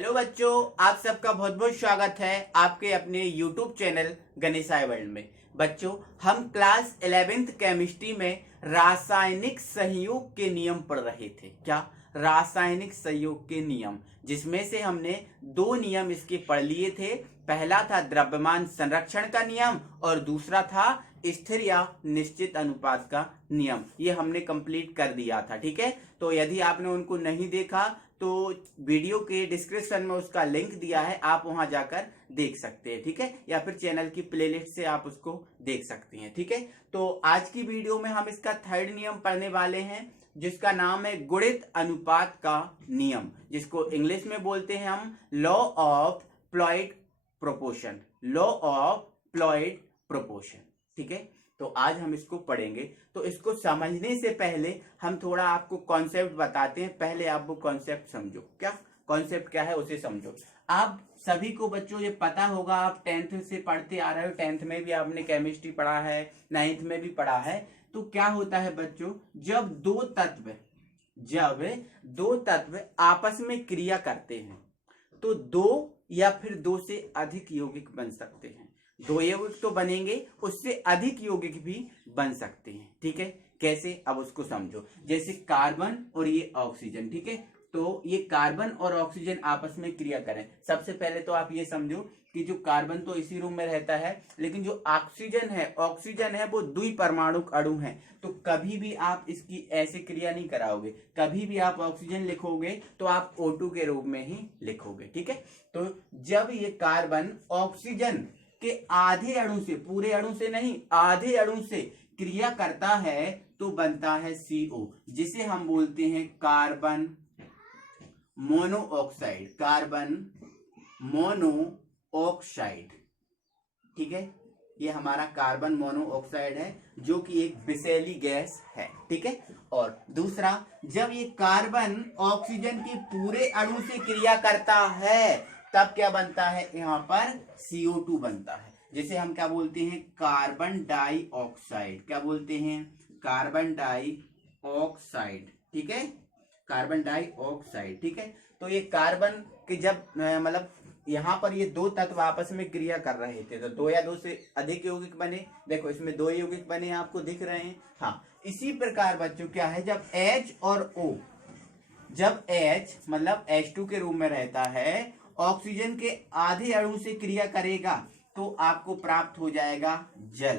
Hello बच्चों, आप सबका बहुत बहुत स्वागत है आपके अपने YouTube चैनल गणेशाय वर्ल्ड में। बच्चों, हम क्लास 11th केमिस्ट्री में रासायनिक सहयोग के नियम पढ़ रहे थे। क्या? रासायनिक सहयोग के नियम, जिसमें से हमने दो नियम इसके पढ़ लिए थे। पहला था द्रव्यमान संरक्षण का नियम और दूसरा था स्थिर या निश्चित अनुपात का नियम। ये हमने कंप्लीट कर दिया था। ठीक है, तो यदि आपने उनको नहीं देखा तो वीडियो के डिस्क्रिप्शन में उसका लिंक दिया है, आप वहां जाकर देख सकते हैं। ठीक है, या फिर चैनल की प्लेलिस्ट से आप उसको देख सकते हैं। ठीक है, तो आज की वीडियो में हम इसका थर्ड नियम पढ़ने वाले हैं, जिसका नाम है गुणित अनुपात का नियम, जिसको इंग्लिश में बोलते हैं हम law of ploid proportion. Law of ploid proportion. ठीक है, तो आज हम इसको पढ़ेंगे। तो इसको समझने से पहले हम थोड़ा आपको कॉन्सेप्ट बताते हैं। पहले आप वो कॉन्सेप्ट समझो। क्या कॉन्सेप्ट क्या है उसे समझो। आप सभी को बच्चों ये पता होगा, आप 10th से पढ़ते आ रहे हो। 10th में भी आपने केमिस्ट्री पढ़ा है, 9th में भी पढ़ा है। तो क्या होता है बच्चों, जब दो तत्व आपस में क्रिया करते हैं तो दो या फिर दो से अधिक यौगिक बन सकते हैं। दो यौगिक तो बनेंगे, उससे अधिक यौगिक भी बन सकते हैं। ठीक है, कैसे, अब उसको समझो। जैसे कार्बन और ये ऑक्सीजन। ठीक है, तो ये कार्बन और ऑक्सीजन आपस में क्रिया करें। सबसे पहले तो आप ये समझो कि जो कार्बन तो इसी रूम में रहता है, लेकिन जो ऑक्सीजन है वो द्विपरमाणुक अणु है। तो कभी भी आप इसकी ऐसे क्रिया नहीं कराओगे। कभी भी आप ऑक्सीजन लिखोगे तो आप O2 के रूप में ही लिखोगे। ठीक है, तो जब ये कार्बन ऑक्सीजन के आधे अणु से, पूरे अणु से नहीं, आधे अणु से क्रिया करता है तो बनता है CO, जिसे हम बोलते हैं कार्बन मोनोऑक्साइड। Carbon monoxide. ठीक है, ये हमारा कार्बन मोनोऑक्साइड है, जो कि एक विषैली गैस है। ठीक है, और दूसरा, जब ये कार्बन ऑक्सीजन के पूरे अणु से क्रिया करता है तब क्या बनता है, यहाँ पर CO2 बनता है, जिसे हम क्या बोलते हैं, कार्बन डाइऑक्साइड। क्या बोलते हैं, कार्बन डाइऑक्साइड। ठीक है, कार्बन डाइऑक्साइड। ठीक है, तो ये कार्बन की जब मतलब यहाँ पर ये दो तत्व आपस में क्रिया कर रहे थे तो दो या दो से अधिक यौगिक बने। देखो इसमें दो यौगिक बने, आपको दिख रहे हैं। हाँ, इसी प्रकार बच्चों क्या है, जब H और O, जब H मतलब H2 के रूप में रहता है, ऑक्सीजन के आधे अणु से क्रिया करेगा तो आपको प्राप्त हो जाएगा जल।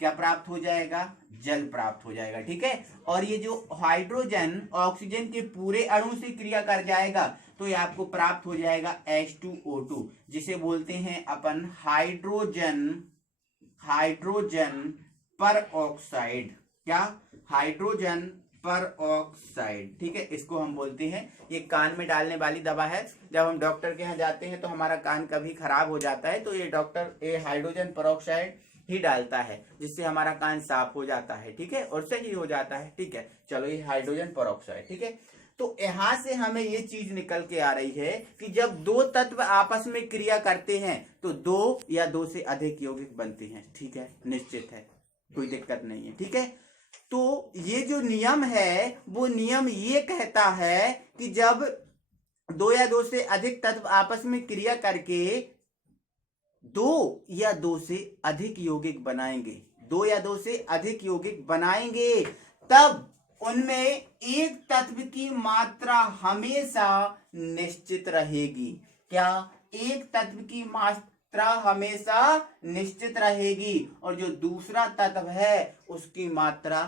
क्या प्राप्त हो जाएगा, जल प्राप्त हो जाएगा। ठीक है, और ये जो हाइड्रोजन ऑक्सीजन के पूरे अणु से क्रिया कर जाएगा तो ये आपको प्राप्त हो जाएगा H2O2, जिसे बोलते हैं अपन हाइड्रोजन पर ऑक्साइड। क्या, हाइड्रोजन पर ऑक्साइड। ठीक है, इसको हम बोलते हैं, ये कान में डालने वाली दवा है। जब हम डॉक्टर के यहाँ जाते हैं तो हमारा कान कभी खराब हो जाता है तो ये डॉक्टर ये हाइड्रोजन पर ऑक्साइड ही डालता है, जिससे हमारा कान साफ हो जाता है। ठीक है, और सही हो जाता है। ठीक है, चलो ये हाइड्रोजन पर ऑक्साइड। ठीक है, तो यहां से हमें ये चीज निकल के आ रही है कि जब दो तत्व आपस में क्रिया करते हैं तो दो या दो से अधिक यौगिक बनते हैं। ठीक है, निश्चित है, कोई दिक्कत नहीं है। ठीक है, तो ये जो नियम है वो नियम ये कहता है कि जब दो या दो से अधिक तत्व आपस में क्रिया करके दो या दो से अधिक यौगिक बनाएंगे, दो या दो से अधिक यौगिक बनाएंगे, तब उनमें एक तत्व की मात्रा हमेशा निश्चित रहेगी। क्या, एक तत्व की मात्रा हमेशा निश्चित रहेगी और जो दूसरा तत्व है उसकी मात्रा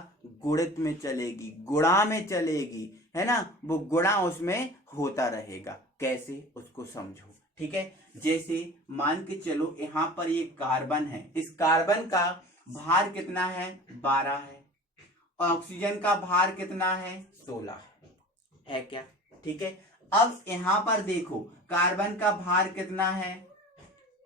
गुणित में चलेगी, गुणा में चलेगी, है ना, वो गुणा उसमें होता रहेगा। कैसे, उसको समझो। ठीक है, जैसे मान के चलो यहां पर ये कार्बन है, इस कार्बन का भार कितना है, 12 है। ऑक्सीजन का भार कितना है, 16 है। क्या, ठीक है, अब यहां पर देखो कार्बन का भार कितना है,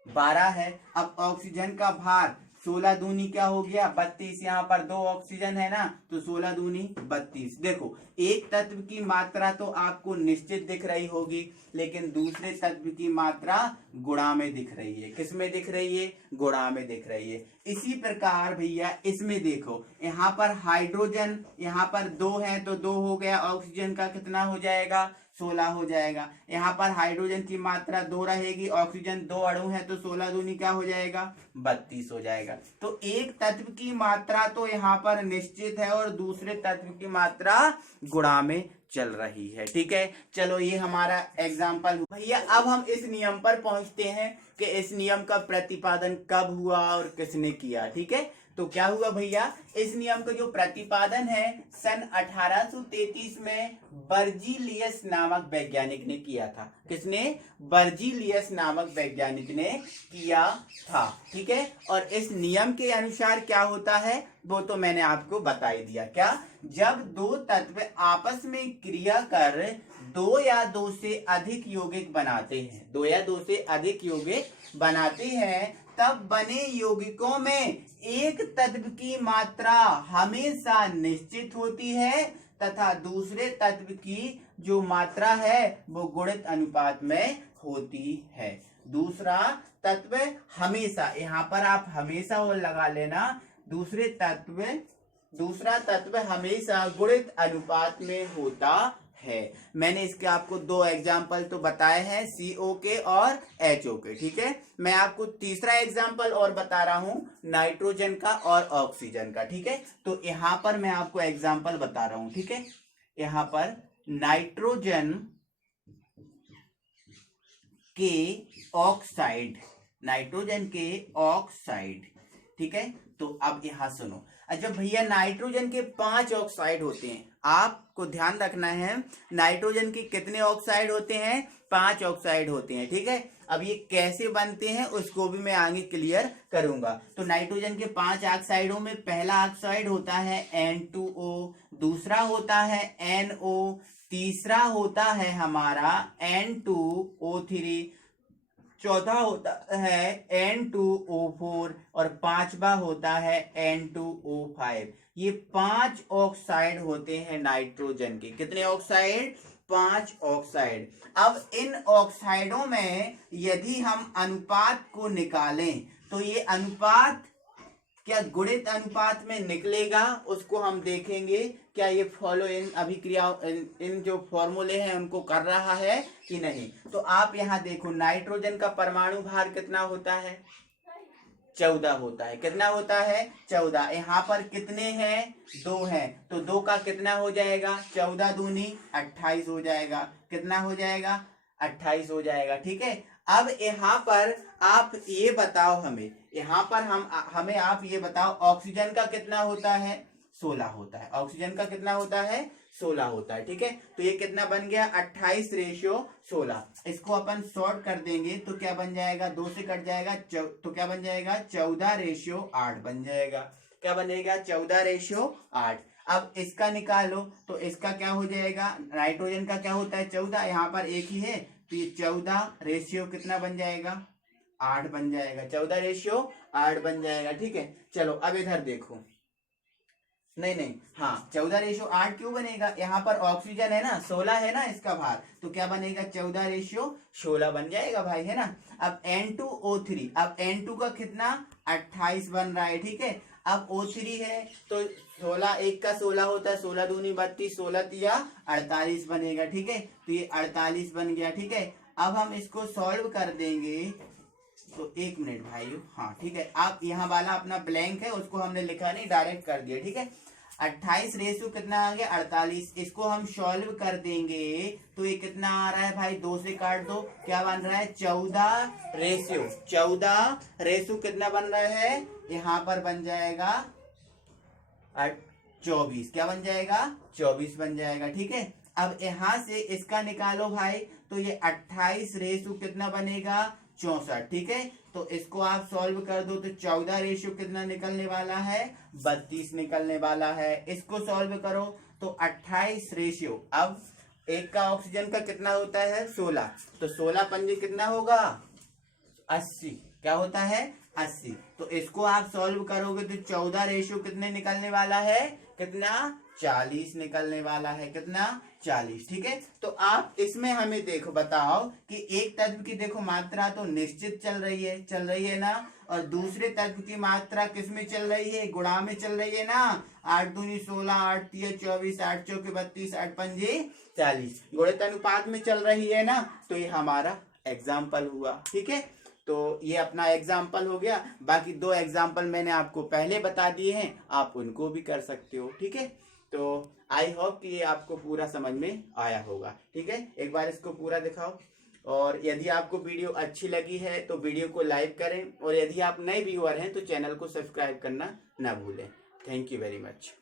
12 है। अब ऑक्सीजन का भार 16 दूनी क्या हो गया, 32। यहाँ पर दो ऑक्सीजन है ना, तो 16 दूनी 32। देखो एक तत्व की मात्रा तो आपको निश्चित दिख रही होगी, लेकिन दूसरे तत्व की मात्रा गुणा में दिख रही है। किस में दिख रही है, गुणा में दिख रही है। इसी प्रकार भैया इसमें देखो, यहाँ पर हाइड्रोजन यहाँ पर 2 है तो 2 हो गया, ऑक्सीजन का कितना हो जाएगा, 16 हो जाएगा। यहाँ पर हाइड्रोजन की मात्रा 2 रहेगी, ऑक्सीजन 2 अणु है तो 16 दूनी क्या हो जाएगा 32 हो जाएगा। तो एक तत्व की मात्रा तो यहाँ पर निश्चित है और दूसरे तत्व की मात्रा गुणा में चल रही है। ठीक है, चलो ये हमारा एग्जाम्पल भैया। अब हम इस नियम पर पहुंचते हैं कि इस नियम का प्रतिपादन कब हुआ और किसने किया। ठीक है, तो क्या हुआ भैया, इस नियम का जो प्रतिपादन है सन 1833 में बर्जीलियस नामक वैज्ञानिक ने किया था। किसने, बर्जीलियस नामक वैज्ञानिक ने किया था। ठीक है, और इस नियम के अनुसार क्या होता है वो तो मैंने आपको बता ही दिया। क्या, जब दो तत्व आपस में क्रिया कर 2 या 2 से अधिक यौगिक बनाते हैं, 2 या 2 से अधिक यौगिक बनाते हैं, तब बने यौगिकों में एक तत्व की मात्रा हमेशा निश्चित होती है तथा दूसरे तत्व की जो मात्रा है वो गुणित अनुपात में होती है। दूसरा तत्व हमेशा, यहाँ पर आप हमेशा और लगा लेना, दूसरा तत्व हमेशा गुणित अनुपात में होता है। मैंने इसके आपको 2 एग्जाम्पल तो बताए हैं, CO के और HO के। ठीक है, मैं आपको तीसरा एग्जाम्पल और बता रहा हूं नाइट्रोजन का और ऑक्सीजन का। ठीक है, तो यहां पर मैं आपको एग्जाम्पल बता रहा हूं। ठीक है, यहां पर नाइट्रोजन के ऑक्साइड, ठीक है। तो अब यहां सुनो, अच्छा भैया नाइट्रोजन के 5 ऑक्साइड होते हैं, आपको ध्यान रखना है नाइट्रोजन के कितने ऑक्साइड होते हैं, 5 ऑक्साइड होते हैं। ठीक है, अब ये कैसे बनते हैं उसको भी मैं आगे क्लियर करूंगा। तो नाइट्रोजन के 5 ऑक्साइडों में पहला ऑक्साइड होता है N2O, दूसरा होता है NO, तीसरा होता है हमारा N2O3, चौथा होता है N2O4 और पांचवा होता है N2O5। ये 5 ऑक्साइड होते हैं नाइट्रोजन के। कितने ऑक्साइड, 5 ऑक्साइड। अब इन ऑक्साइडों में यदि हम अनुपात को निकालें तो ये अनुपात क्या गुणित अनुपात में निकलेगा, उसको हम देखेंगे। क्या ये फॉलो इन अभिक्रिया इन जो फॉर्मूले हैं उनको कर रहा है कि नहीं। तो आप यहाँ देखो, नाइट्रोजन का परमाणु भार कितना होता है, 14 होता है। कितना होता है, 14। यहाँ पर कितने हैं, 2 हैं, तो 2 का कितना हो जाएगा, 14 दूनी 28 हो जाएगा। कितना हो जाएगा, 28 हो जाएगा। ठीक है, अब यहाँ पर आप ये बताओ हमें, यहाँ पर हमें आप ये बताओ ऑक्सीजन का कितना होता है, 16 होता है। ऑक्सीजन का कितना होता है, 16 होता है। ठीक है, तो ये कितना बन गया, 28:16। इसको अपन शॉर्ट कर देंगे तो क्या बन जाएगा, 2 से कट जाएगा तो क्या बन जाएगा, 14:8 बन जाएगा। क्या बनेगा, 14:8। अब इसका निकालो तो इसका क्या हो जाएगा, नाइट्रोजन का क्या होता है 14, यहाँ पर एक ही है तो ये 14 कितना बन जाएगा, 8 बन जाएगा। 14:8 बन जाएगा। ठीक है, चलो अब इधर देखो, नहीं हाँ 14:8 क्यों बनेगा, यहाँ पर ऑक्सीजन है ना, 16 है ना इसका भार, तो क्या बनेगा 14:16 बन जाएगा भाई, है ना। अब N2O3, अब N2 का कितना 28 बन रहा है। ठीक है, अब O3 है तो 16, 1 का 16 होता है, 16 दूनी 32, 16 तिया 48 बनेगा। ठीक है, तो ये 48 बन गया। ठीक है, अब हम इसको सॉल्व कर देंगे तो 1 मिनट भाइयों, हाँ ठीक है, आप यहाँ वाला अपना ब्लैंक है उसको हमने लिखा नहीं, डायरेक्ट कर दिया। ठीक है, 28 कितना आ गया, 48। इसको हम सॉल्व कर देंगे तो ये कितना आ रहा है भाई, 2 से काट दो, क्या बन रहा है 14 कितना बन रहा है, यहाँ पर बन जाएगा 24। क्या बन जाएगा, 24 बन जाएगा। ठीक है, अब यहाँ से इसका निकालो भाई तो ये 28 कितना बनेगा, 64। ठीक है, तो इसको आप सॉल्व कर दो तो 14 कितना निकलने वाला है, 32 निकलने वाला है। इसको सॉल्व करो तो 28 अब एक का ऑक्सीजन का कितना होता है 16, तो 16 पंजे कितना होगा 80। क्या होता है 80। तो इसको आप सॉल्व करोगे तो 14 कितने निकलने वाला है, कितना 40 निकलने वाला है। कितना? 40। ठीक है, तो आप इसमें हमें देखो बताओ कि एक तत्व की देखो मात्रा तो निश्चित चल रही है ना, और दूसरे तत्व की मात्रा किस में चल रही है? गुणा में चल रही है ना। 8 दूनी 16, 8 तिया 24, 8 चौके 32, 8 पंजे 40, गुणित अनुपात में चल रही है ना। तो ये हमारा एग्जाम्पल हुआ। ठीक है, तो ये अपना एग्जाम्पल हो गया। बाकी 2 एग्जाम्पल मैंने आपको पहले बता दिए हैं, आप उनको भी कर सकते हो। ठीक है, तो आई होप कि ये आपको पूरा समझ में आया होगा। ठीक है, एक बार इसको पूरा दिखाओ। और यदि आपको वीडियो अच्छी लगी है तो वीडियो को लाइक करें, और यदि आप नए व्यूअर हैं तो चैनल को सब्सक्राइब करना ना भूलें। Thank you very much.